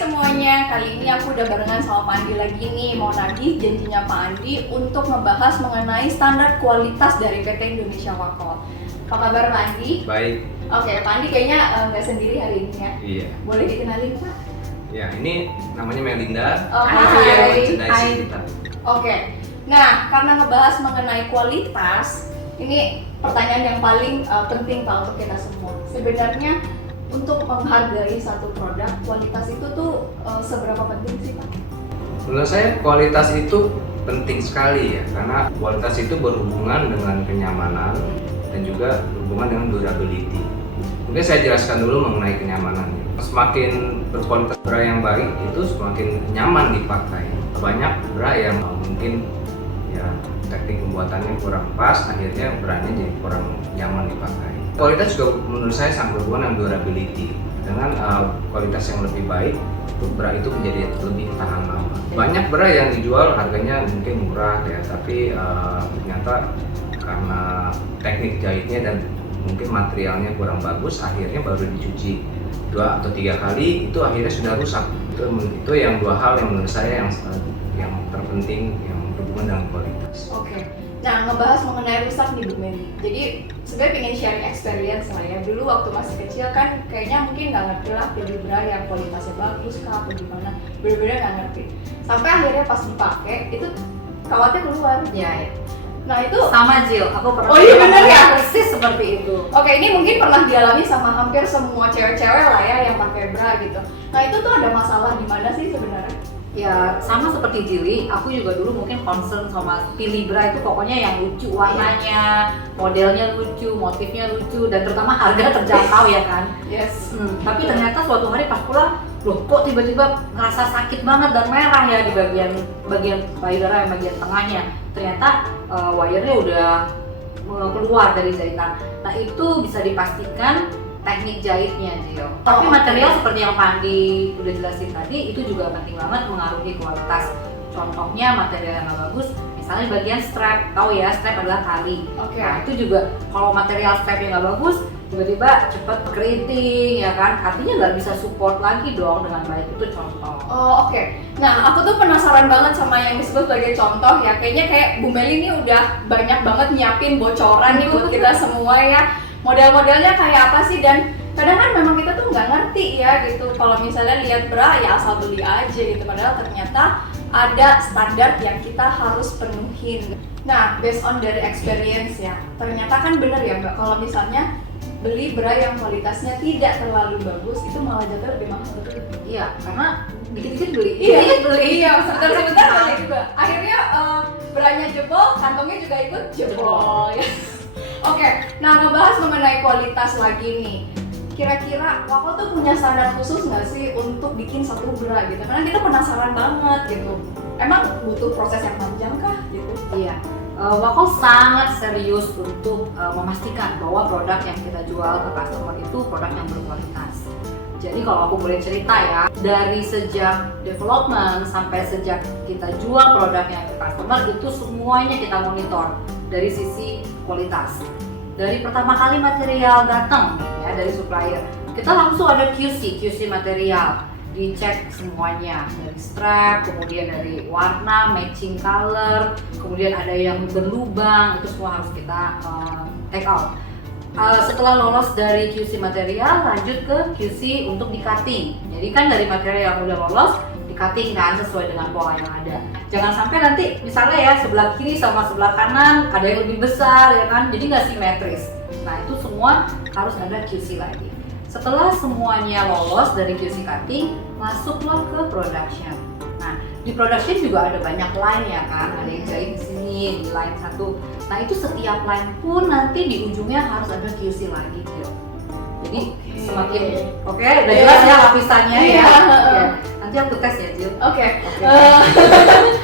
semuanya, kali ini aku udah barengan sama Pak Andi lagi nih. Mau nagih janjinya Pak Andi untuk membahas mengenai standar kualitas dari PT Indonesia Wakoll. Apa kabar Pak Andi? Baik. Oke, Pak Andi kayaknya nggak sendiri hari ini ya? Iya. Boleh dikenalin Pak? Ya, ini namanya Melinda. Oh, Hai. hai. Oke, nah karena ngebahas mengenai kualitas, ini pertanyaan yang paling penting Pak untuk kita semua. Sebenarnya untuk menghargai satu produk, kualitas itu tuh seberapa penting sih Pak? Menurut saya kualitas itu penting sekali ya, karena kualitas itu berhubungan dengan kenyamanan dan juga berhubungan dengan durability. Mungkin saya jelaskan dulu mengenai kenyamanannya. Semakin berkualitas bra yang baik itu semakin nyaman dipakai. Banyak bra yang mungkin ya teknik pembuatannya kurang pas, akhirnya branya jadi kurang nyaman dipakai. Kualitas juga menurut saya sangat berhubungan dengan durability. Dengan kualitas yang lebih baik, bra itu menjadi lebih tahan lama. Banyak bra yang dijual harganya mungkin murah ya, tapi ternyata karena teknik jahitnya dan mungkin materialnya kurang bagus, akhirnya baru dicuci 2 atau 3 kali itu akhirnya sudah rusak. Itu yang dua hal yang menurut saya yang terpenting yang berhubungan dengan kualitas. Oke. Nah, ngebahas mengenai rusak nih Bu Meli. Jadi sebenarnya pengen sharing experience lah ya. Dulu waktu masih kecil kan kayaknya mungkin nggak ngerti lah pilih bra yang kualitasnya bagus kah atau gimana. Bener-bener nggak ngerti. Sampai akhirnya pas dipakai itu kawatnya keluar. Iya, ya. Nah itu Sama Jill, aku pernah. Oh iya bener ya? Persis seperti itu. Oke, ini mungkin pernah dialami sama hampir semua cewek-cewek lah ya yang pakai bra gitu. Nah itu tuh ada masalah di mana sih sebenarnya? Ya sama seperti Jilly, aku juga dulu mungkin concern sama pilih bra itu pokoknya yang lucu warnanya, modelnya lucu, motifnya lucu, dan terutama harga terjangkau ya kan. Yes. Tapi ternyata suatu hari pas pulang, loh kok tiba-tiba ngerasa sakit banget dan merah ya di bagian payudara yang bagian tengahnya. Ternyata wire-nya udah keluar dari jahitan. Nah itu bisa dipastikan teknik jahitnya Jill. Tapi material seperti yang Pandi udah jelasin tadi itu juga penting banget mengaruhi kualitas. Contohnya material yang nggak bagus, misalnya bagian strap, tahu ya strap adalah tali. Oke. Nah itu juga kalau material strap yang nggak bagus, tiba-tiba cepet keriting ya kan, artinya nggak bisa support lagi dong dengan baik, itu contoh. Oh oke. Nah aku tuh penasaran banget sama yang disebut sebagai contoh ya. Kayaknya kayak Bu Meli ini udah banyak banget nyiapin bocoran nih buat kita semua ya. Model-modelnya kayak apa sih, dan kadang kan memang kita tuh nggak ngerti ya gitu. Kalau misalnya lihat bra ya asal beli aja gitu, padahal ternyata ada standar yang kita harus penuhin. Nah based on dari experience ya, ternyata kan bener ya Mbak, kalau misalnya beli bra yang kualitasnya tidak terlalu bagus itu malah jatuh lebih mahal, betul? Iya, karena dikit-dikit beli. Iya, sebentar-sebentar beli juga. Akhirnya branya jebol, kantongnya juga ikut jebol ya. Oke, nah ngebahas mengenai kualitas lagi nih. Kira-kira Wakoll tuh punya standar khusus nggak sih untuk bikin satu bra gitu? Karena kita penasaran banget gitu. Emang butuh proses yang panjang kah gitu? Iya, Wakoll sangat serius untuk memastikan bahwa produk yang kita jual ke customer itu produk yang berkualitas. Jadi kalau aku boleh cerita ya, dari sejak development sampai sejak kita jual produknya ke customer itu semuanya kita monitor dari sisi kualitas. Dari pertama kali material datang ya dari supplier, kita langsung ada QC material, dicek semuanya dari strap, kemudian dari warna, matching color, kemudian ada yang berlubang, itu semua harus kita take out. Setelah lolos dari QC material, lanjut ke QC untuk di cutting. Jadi kan dari material yang udah lolos, di cutting kan sesuai dengan pola yang ada. Jangan sampai nanti misalnya ya sebelah kiri sama sebelah kanan ada yang lebih besar ya kan, jadi nggak simetris. Nah itu semua harus ada QC lagi. Setelah semuanya lolos dari QC cutting, masuklah ke production. Nah di production juga ada banyak line ya kan, ada yang jahit di sini, di line satu. Nah itu setiap line pun nanti di ujungnya harus ada QC lagi Jill. Jadi semakin oke, udah jelas ya lapisannya ya. Nanti aku tes ya Jill. Oke.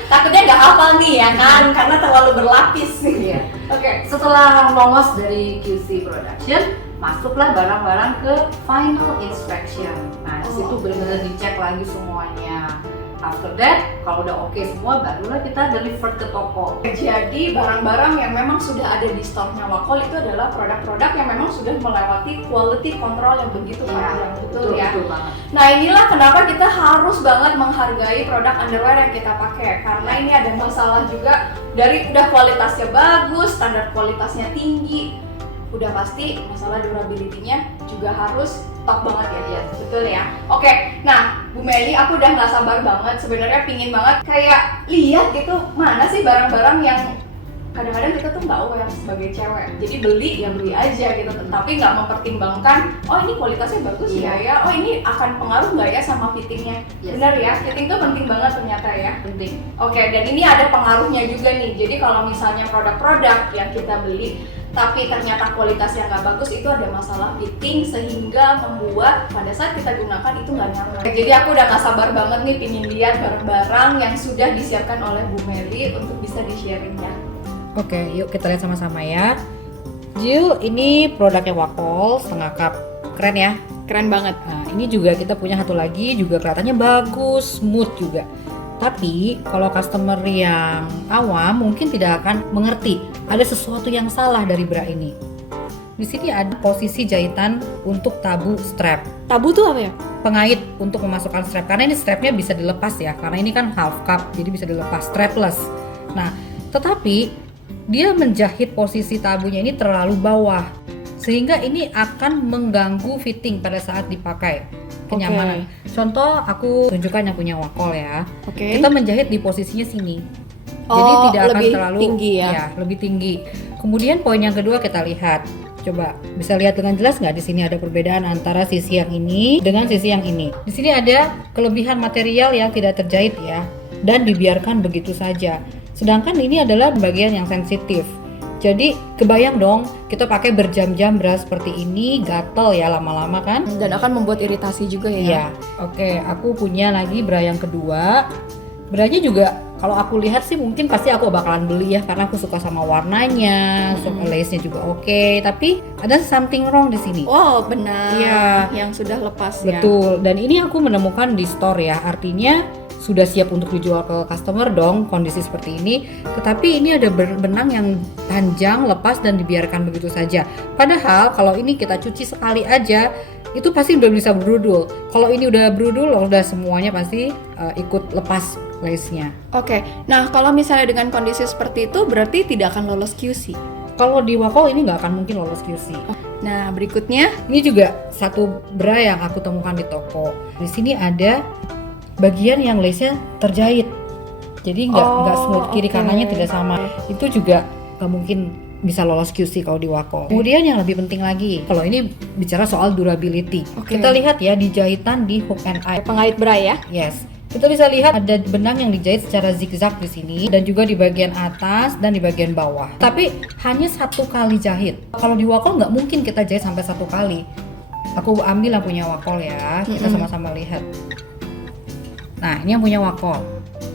Takutnya nggak hafal nih ya kan, karena terlalu berlapis nih. Iya. Oke. Setelah lolos dari QC production, masuklah barang-barang ke final inspection. Nah, di situ benar-benar dicek lagi semuanya. After that, kalau udah oke semua, barulah kita deliver ke toko. Jadi barang-barang yang memang sudah ada di store-nya Wacoal itu adalah produk-produk yang memang sudah melewati quality control yang begitu panjang, betul ya. Betul banget. Nah inilah kenapa kita harus banget menghargai produk underwear yang kita pakai, karena ini ada masalah juga dari udah kualitasnya bagus, standar kualitasnya tinggi, udah pasti masalah durability-nya juga harus top banget ya. Yes. Betul ya. Oke, nah Bu Meli, aku udah nggak sabar banget, sebenarnya pingin banget kayak lihat gitu mana sih barang-barang yang kadang-kadang kita tuh nggak aware sebagai cewek, jadi beli ya beli aja gitu, tapi nggak mempertimbangkan oh ini kualitasnya bagus ya, oh ini akan pengaruh nggak ya sama fittingnya. Bener ya, fitting tuh penting banget ternyata ya. Penting. Oke, dan ini ada pengaruhnya juga nih, jadi kalau misalnya produk-produk yang kita beli tapi ternyata kualitasnya nggak bagus, itu ada masalah fitting sehingga membuat pada saat kita gunakan itu nggak nyaman. Jadi aku udah nggak sabar banget nih pingin lihat barang-barang yang sudah disiapkan oleh Bu Meli untuk bisa di-sharing ya. Oke, yuk kita lihat sama-sama ya. Jill, ini produknya Wacoal setengah cup. Keren ya? Keren banget. Nah, ini juga kita punya satu lagi, juga kelihatannya bagus, smooth juga. Tapi kalau customer yang awam mungkin tidak akan mengerti ada sesuatu yang salah dari bra ini. Di sini ada posisi jahitan untuk tabu strap. Tabu tuh apa ya? Pengait untuk memasukkan strap, karena ini strapnya bisa dilepas ya, karena ini kan half cup, jadi bisa dilepas, strapless. Nah, tetapi dia menjahit posisi tabunya ini terlalu bawah, sehingga ini akan mengganggu fitting pada saat dipakai, kenyamanan. Contoh aku tunjukkan yang punya Wacoal ya. Kita menjahit di posisinya sini, jadi tidak akan terlalu tinggi ya, lebih tinggi. Kemudian poin yang kedua kita lihat, coba bisa lihat dengan jelas nggak? Di sini ada perbedaan antara sisi yang ini dengan sisi yang ini. Di sini ada kelebihan material yang tidak terjahit ya, dan dibiarkan begitu saja. Sedangkan ini adalah bagian yang sensitif. Jadi kebayang dong kita pakai berjam-jam bra seperti ini, gatel ya lama-lama kan? Dan akan membuat iritasi juga ya. Iya. Oke, aku punya lagi bra yang kedua. Branya juga kalau aku lihat sih mungkin pasti aku bakalan beli ya, karena aku suka sama warnanya, lace-nya juga oke. Tapi ada something wrong di sini. Oh benar. Iya. Yang sudah lepas ya. Betul. Dan ini aku menemukan di store ya. Artinya sudah siap untuk dijual ke customer dong kondisi seperti ini. Tetapi ini ada benang yang panjang, lepas dan dibiarkan begitu saja. Padahal kalau ini kita cuci sekali aja itu pasti udah bisa berudul. Kalau ini udah berudul, udah semuanya pasti ikut lepas lace-nya. Oke, nah kalau misalnya dengan kondisi seperti itu berarti tidak akan lolos QC. Kalau di Wacoal ini nggak akan mungkin lolos QC. Nah berikutnya, Ini juga satu bra yang aku temukan di toko. Di sini ada bagian yang lace-nya terjahit, jadi nggak smooth, kiri kanannya tidak sama. Itu juga nggak mungkin bisa lolos QC kalau di Wacoal. Kemudian yang lebih penting lagi, kalau ini bicara soal durability, kita lihat ya di jahitan di hook and eye pengait bra ya. Yes, kita bisa lihat ada benang yang dijahit secara zigzag di sini dan juga di bagian atas dan di bagian bawah. Tapi hanya satu kali jahit. Kalau di Wacoal nggak mungkin kita jahit sampai satu kali. Aku ambil yang punya Wacoal ya, kita sama-sama lihat. Nah, ini yang punya Wacoal.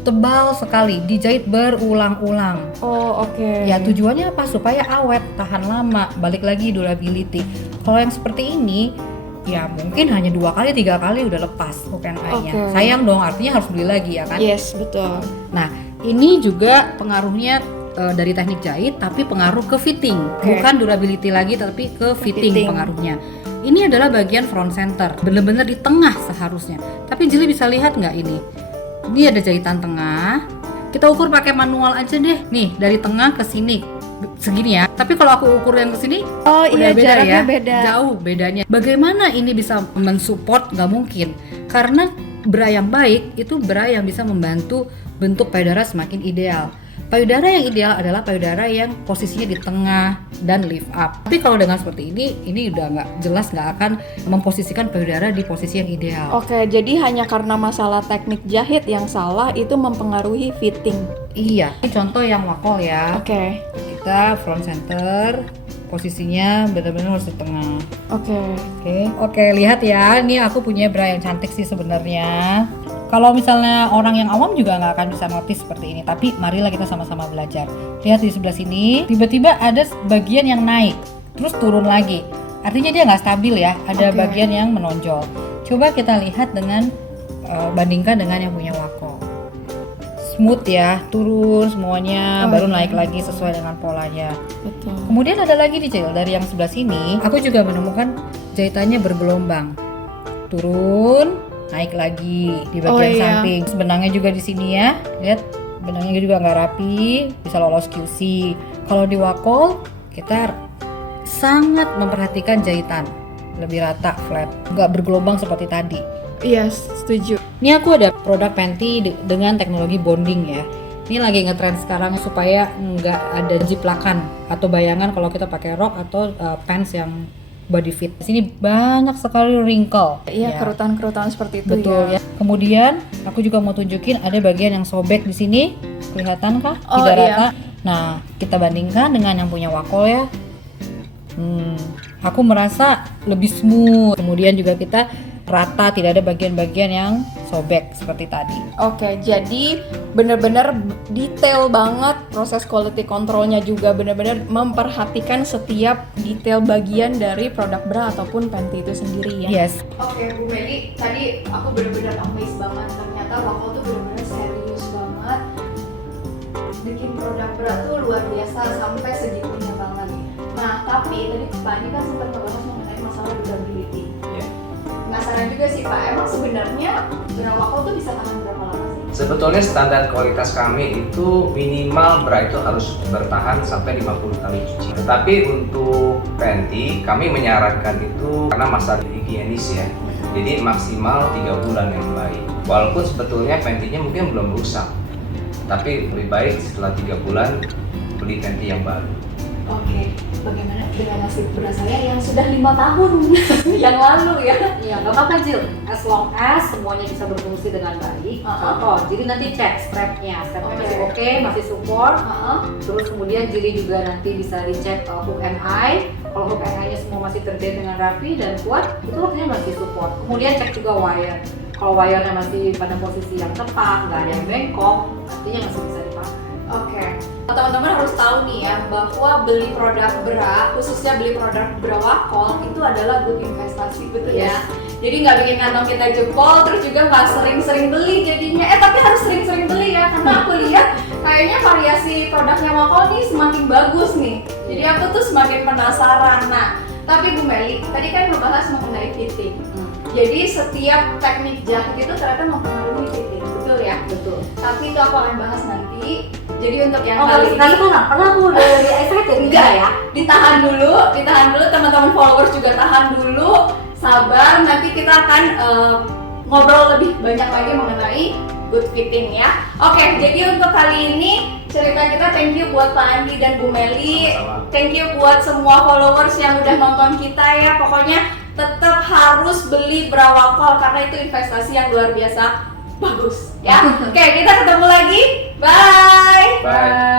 Tebal sekali, dijahit berulang-ulang. Oh oke. Ya tujuannya apa? Supaya awet, tahan lama, balik lagi durability. Kalau yang seperti ini, ya mungkin hanya 2 kali, 3 kali udah lepas hook and eye-nya. Sayang dong, artinya harus beli lagi ya kan? Yes, betul. Nah, ini juga pengaruhnya dari teknik jahit, tapi pengaruh ke fitting. Bukan durability lagi, tapi ke fitting pengaruhnya. Ini adalah bagian front center, bener-bener di tengah seharusnya. Tapi Jili bisa lihat nggak ini? Ini ada jahitan tengah. Kita ukur pakai manual aja deh. Nih, dari tengah ke sini segini ya. Tapi kalau aku ukur yang ke sini, udah beda jaraknya ya. beda. Jauh bedanya. Bagaimana ini bisa mensupport? Nggak mungkin. Karena bra yang baik itu bra yang bisa membantu bentuk payudara semakin ideal. Payudara yang ideal adalah payudara yang posisinya di tengah dan lift up. Tapi kalau dengan seperti ini udah nggak akan memposisikan payudara di posisi yang ideal. Oke, jadi hanya karena masalah teknik jahit yang salah itu mempengaruhi fitting. Iya, ini contoh yang Wacoal ya. Oke. Kita front center, posisinya benar-benar harus di tengah. Oke, lihat ya. Ini aku punya bra yang cantik sih sebenarnya. Kalau misalnya orang yang awam juga nggak akan bisa notice seperti ini, tapi marilah kita sama-sama belajar. Lihat di sebelah sini, tiba-tiba ada bagian yang naik, terus turun lagi. Artinya dia nggak stabil ya, ada bagian yang menonjol. Coba kita lihat dengan bandingkan dengan yang punya Wacol. Smooth ya, turun semuanya, baru naik lagi sesuai dengan polanya. Betul. Kemudian ada lagi nih Cil, dari yang sebelah sini, aku juga menemukan jahitannya bergelombang. Turun, naik lagi di bagian samping. Terus benangnya juga di sini ya, lihat benangnya juga nggak rapi, bisa lolos QC. Kalau di Wacol kita sangat memperhatikan jahitan, lebih rata, flat, nggak bergelombang seperti tadi. Iya, setuju. Ini aku ada produk panty dengan teknologi bonding ya. Ini lagi ngetrend sekarang supaya nggak ada jiplakan atau bayangan kalau kita pakai rok atau pants yang body fit. Di sini banyak sekali wrinkle. Iya, Ya. kerutan-kerutan seperti itu. Betul ya. Kemudian aku juga mau tunjukin ada bagian yang sobek di sini. Kelihatan kah? Oh, Tidak iya. rata. Nah, kita bandingkan dengan yang punya Wacol ya. Aku merasa lebih smooth. Kemudian juga kita rata, tidak ada bagian-bagian yang sobek seperti tadi. Oke, jadi benar-benar detail banget proses quality controlnya juga benar-benar memperhatikan setiap detail bagian dari produk bra ataupun panty itu sendiri ya. Yes. Oke, Bu Meli, tadi aku benar-benar amazed banget, ternyata Wacol tuh benar-benar serius banget bikin produk bra tuh luar biasa sampai segitunya banget. Nah, tapi tadi Pak Andi kan sempat ngebahas mengenai masalah durability. Ya. Penasaran juga sih Pak, emang sebenarnya bra Wacol tuh bisa tahan berapa lama sih? Sebetulnya standar kualitas kami itu minimal bra itu harus bertahan sampai 50 kali cuci. Tetapi untuk panty kami menyarankan itu karena masalah higienis ya. Jadi maksimal 3 bulan yang baik. Walaupun sebetulnya panty-nya mungkin belum rusak. Tapi lebih baik setelah 3 bulan beli panty yang baru. Oke, bagaimana dengan nasib bra saya yang sudah 5 tahun yang lalu ya? Ya nggak apa-apa Jill, as long as semuanya bisa berfungsi dengan baik. Contoh, jadi nanti cek strapnya masih oke, masih support. Terus kemudian jiri juga nanti bisa dicek hook and eye. Kalau hook and eye-nya semua masih terjadi dengan rapi dan kuat, itu artinya masih support. Kemudian cek juga wire. Kalau wire-nya masih pada posisi yang tepat, nggak ada yang bengkok, artinya masih bisa dipakai. Oke, teman-teman harus tahu nih ya bahwa beli produk bra, khususnya beli produk bra Wacol itu adalah good investasi, betul ya? Jadi nggak bikin kantong kita jebol, terus juga nggak sering-sering beli jadinya. Tapi harus sering-sering beli ya, karena aku lihat kayaknya variasi produknya Wacol nih semakin bagus nih. Jadi aku tuh semakin penasaran. Nah, tapi Bu Meli, tadi kan membahas mengenai fitting. Jadi setiap teknik jahit itu ternyata mempengaruhi fitting, betul ya? Betul. Tapi itu aku akan bahas nanti. Jadi untuk yang Kali kali ini pernah aku dari excited enggak ya. ditahan dulu teman-teman followers juga tahan dulu, sabar, nanti kita akan ngobrol lebih banyak lagi mengenai good fitting ya. Oke, jadi untuk kali ini cerita kita thank you buat Pak Andi dan Bu Meli. Sama-sama. Thank you buat semua followers yang udah nonton kita ya. Pokoknya tetap harus beli bra Wacol karena itu investasi yang luar biasa bagus ya. Oke, kita ketemu lagi. Bye. Bye.